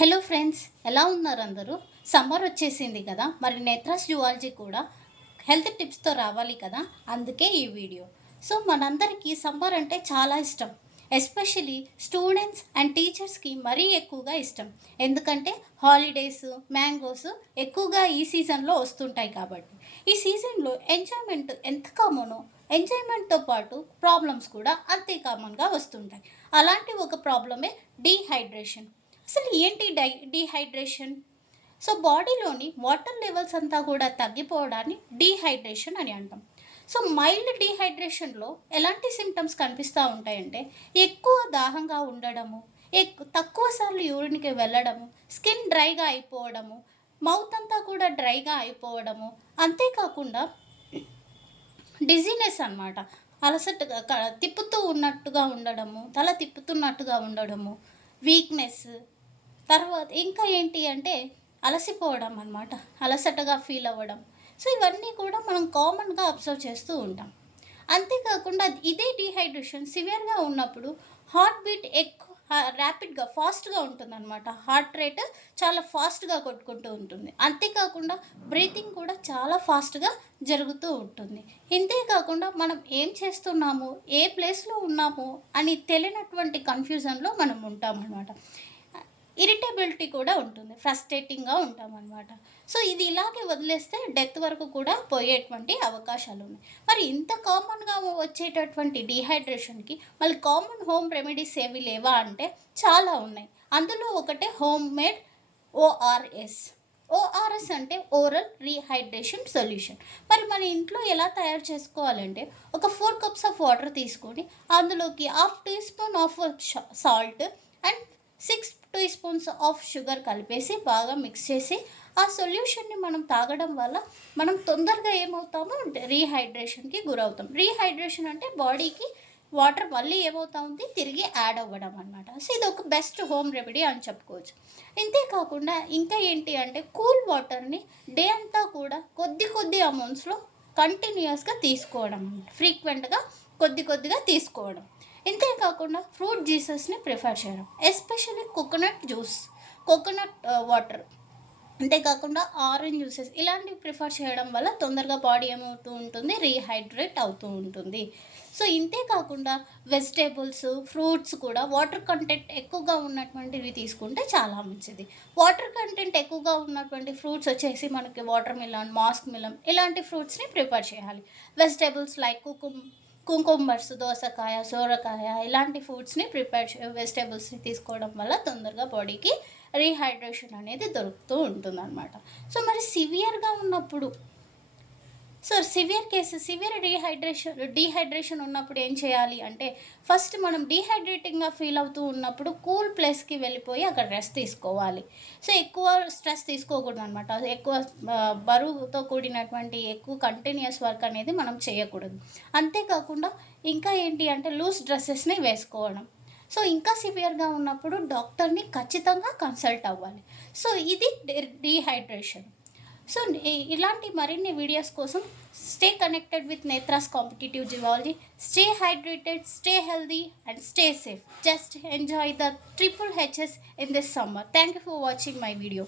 Hello friends, ఎలా ఉన్నారు అందరూ? సమ్మర్ వచ్చేసింది కదా, మరి నేత్రాస్ జువాలజీ కూడా హెల్త్ టిప్స్తో రావాలి కదా, అందుకే ఈ వీడియో. సో మనందరికీ సమ్మర్ అంటే చాలా ఇష్టం. ఎస్పెషలీ స్టూడెంట్స్ అండ్ టీచర్స్కి మరీ ఎక్కువగా ఇష్టం. ఎందుకంటే హాలిడేస్, మ్యాంగోస్ ఎక్కువగా ఈ సీజన్లో వస్తుంటాయి కాబట్టి. ఈ సీజన్లో ఎంజాయ్మెంట్ ఎంత కామనో, ఎంజాయ్మెంట్తో పాటు ప్రాబ్లమ్స్ కూడా అంతే కామన్గా వస్తుంటాయి. అలాంటి ఒక ప్రాబ్లమే డీహైడ్రేషన్. అసలు ఏంటి డీహైడ్రేషన్? సో బాడీలోని వాటర్ లెవెల్స్ అంతా కూడా తగ్గిపోవడాన్ని డీహైడ్రేషన్ అని అంటాం. సో మైల్డ్ డీహైడ్రేషన్లో ఎలాంటి సిమ్టమ్స్ కనిపిస్తూ ఉంటాయంటే ఎక్కువ దాహంగా ఉండడము, తక్కువ సార్లు యూరిన్కి వెళ్ళడము, స్కిన్ డ్రైగా అయిపోవడము, మౌత్ అంతా కూడా డ్రైగా అయిపోవడము, అంతేకాకుండా డిజీనెస్ అనమాట. అలసటగా తిప్పుతూ ఉన్నట్టుగా ఉండడము, తల తిప్పుతున్నట్టుగా ఉండడము, వీక్నెస్. తర్వాత ఇంకా ఏంటి అంటే అలసిపోవడం అనమాట, అలసటగా ఫీల్ అవ్వడం. సో ఇవన్నీ కూడా మనం కామన్గా అబ్జర్వ్ చేస్తూ ఉంటాం. అంతేకాకుండా ఇదే డీహైడ్రేషన్ సివియర్గా ఉన్నప్పుడు హార్ట్ బీట్ ఎక్కువ ర్యాపిడ్గా ఫాస్ట్గా ఉంటుందన్నమాట. హార్ట్ రేట్ చాలా ఫాస్ట్గా కొట్టుకుంటూ ఉంటుంది. అంతేకాకుండా బ్రీతింగ్ కూడా చాలా ఫాస్ట్గా జరుగుతూ ఉంటుంది. ఇంతేకాకుండా మనం ఏం చేస్తున్నాము, ఏ ప్లేస్లో ఉన్నాము అని తెలియనటువంటి కన్ఫ్యూజన్లో మనం ఉంటామన్నమాట. ఇరిటబిలిటీ కూడా ఉంటుంది, ఫ్రస్ట్రేటింగ్గా ఉంటామన్నమాట. సో ఇది ఇలాగే వదిలేస్తే డెత్ వరకు కూడా పోయేటువంటి అవకాశాలు ఉన్నాయి. మరి ఇంత కామన్గా వచ్చేటటువంటి డీహైడ్రేషన్కి మళ్ళీ కామన్ హోమ్ రెమెడీస్ ఏవి లేవా అంటే చాలా ఉన్నాయి. అందులో ఒకటే హోమ్ మేడ్ ఓఆర్ఎస్. ఓఆర్ఎస్ అంటే ఓరల్ రీహైడ్రేషన్ సొల్యూషన్. మరి మన ఇంట్లో ఎలా తయారు చేసుకోవాలంటే ఒక 4 కప్స్ ఆఫ్ వాటర్ తీసుకొని అందులోకి half teaspoon of salt and 6 teaspoons of sugar కలిపేసి బాగా మిక్స్ చేసి ఆ సొల్యూషన్ని మనం తాగడం వల్ల మనం తొందరగా ఏమవుతామో రీహైడ్రేషన్కి గురవుతాం. రీహైడ్రేషన్ అంటే బాడీకి వాటర్ మళ్ళీ ఏమవుతుంది, తిరిగి యాడ్ అవ్వడం అనమాట. సో ఇది ఒక బెస్ట్ హోమ్ రెమెడీ అని చెప్పుకోవచ్చు. ఇంతేకాకుండా ఇంకా ఏంటి అంటే కూల్ వాటర్ని డే అంతా కూడా కొద్ది కొద్ది అమౌంట్స్లో కంటిన్యూస్గా తీసుకోవడం అనమాట. ఫ్రీక్వెంట్గా కొద్ది కొద్దిగా తీసుకోవడం. ఇంతేకాకుండా ఫ్రూట్ జ్యూసెస్ని ప్రిఫర్ చేయడం, especially coconut juice, coconut water. అంతేకాకుండా ఆరెంజ్ జ్యూసెస్ ఇలాంటివి ప్రిఫర్ చేయడం వల్ల తొందరగా బాడీ ఏమవుతూ ఉంటుంది, రీహైడ్రేట్ అవుతూ ఉంటుంది. సో ఇంతే కాకుండా వెజిటేబుల్స్, ఫ్రూట్స్ కూడా వాటర్ కంటెంట్ ఎక్కువగా ఉన్నటువంటివి తీసుకుంటే చాలా మంచిది. వాటర్ కంటెంట్ ఎక్కువగా ఉన్నటువంటి ఫ్రూట్స్ వచ్చేసి మనకి వాటర్ మిలన్, మాస్క్ మిలన్ ఇలాంటి ఫ్రూట్స్ని ప్రిఫర్ చేయాలి. వెజిటేబుల్స్ లైక్ కుంకుమర్స్, దోసకాయ, సోరకాయ ఇలాంటి ఫుడ్స్ని వెజిటేబుల్స్ని తీసుకోవడం వల్ల తొందరగా బాడీకి రీహైడ్రేషన్ అనేది దొరుకుతూ ఉంటుందన్నమాట. సో మరి సివియర్గా ఉన్నప్పుడు, సివియర్ డీహైడ్రేషన్ ఉన్నప్పుడు ఏం చేయాలి అంటే ఫస్ట్ మనం డీహైడ్రేటింగ్గా ఫీల్ అవుతూ ఉన్నప్పుడు కూల్ ప్లేస్కి వెళ్ళిపోయి అక్కడ రెస్ట్ తీసుకోవాలి. సో ఎక్కువ స్ట్రెస్ తీసుకోకూడదు అనమాట. ఎక్కువ బరువుతో కూడినటువంటి ఎక్కువ కంటిన్యూస్ వర్క్ అనేది మనం చేయకూడదు. అంతేకాకుండా ఇంకా ఏంటి అంటే లూజ్ డ్రెస్సెస్ని వేసుకోవడం. సో ఇంకా సివియర్గా ఉన్నప్పుడు డాక్టర్ని ఖచ్చితంగా కన్సల్ట్ అవ్వాలి. సో ఇది డీహైడ్రేషన్. సో ఇలాంటి మరిన్ని వీడియోస్ కోసం stay connected with Netra's competitive geology. Stay hydrated, stay healthy and stay safe. Just enjoy the triple Hs in this summer. Thank you for watching my video.